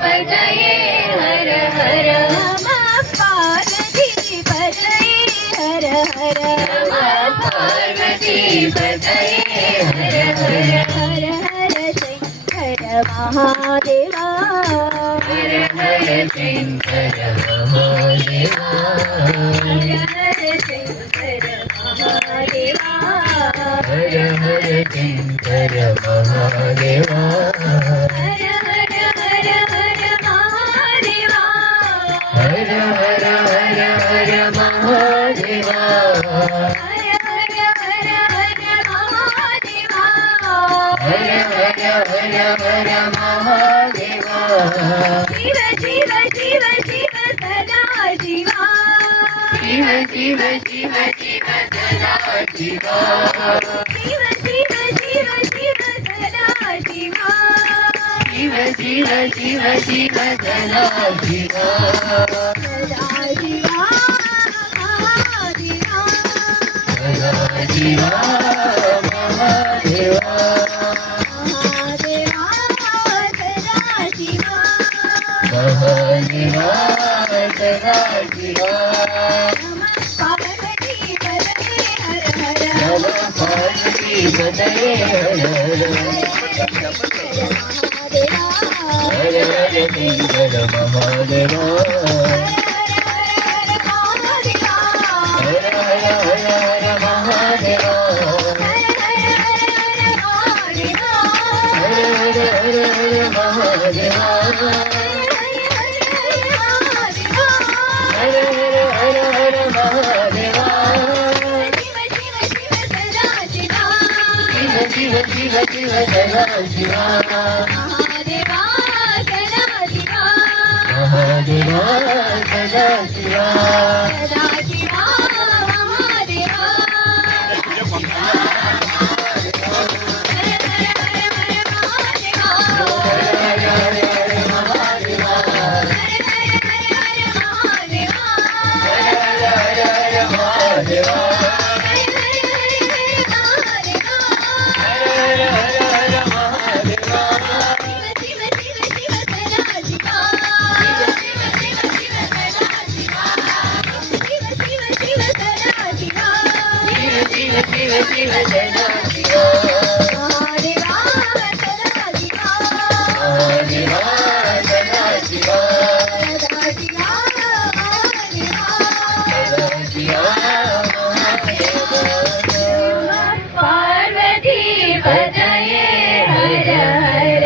पतये हर हर नमः पार्वती पतये हर हर नमः पार्वती पतये हर हर हर हर शंकर महादेवा हर हर शंकर महादेवा हर हर शंकर महादेवा हर हर शंकर महादेवा हर हर हर हर महादेवा हर हर हर हर महादेवा हर हर हर हर महादेवा हर हर हर हर महादेवा शिव शिव शिव शिव सदा शिवा शिव शिव शिव शिव सदा शिवा शिव शिव शिव शिव सदा शिवा शिव शिव शिव शिव सदा शिवा सदा शिवा महादेवा सदा शिवा महादेवा महादेवा सदा शिवा महादेवा सदा शिवा पार्वती पतये हर हर नमः पार्वती पतये हर हर हर हर शंकर महादेवा हर हर हर हर महादेवा हर हर हर हर महादेवा हर हर हर हर महादेवा शिव शिव शिव सदा शिवा महादेवा सदा शिवा महादेवा सदा शिवा सदा शिवा महादेवा शिव सदा शिवा महादेवा सदा शिवा महादेवा सदा शिवा सदा शिवा महादेवा सदा शिवा महादेवा पार्वती पतये हर हर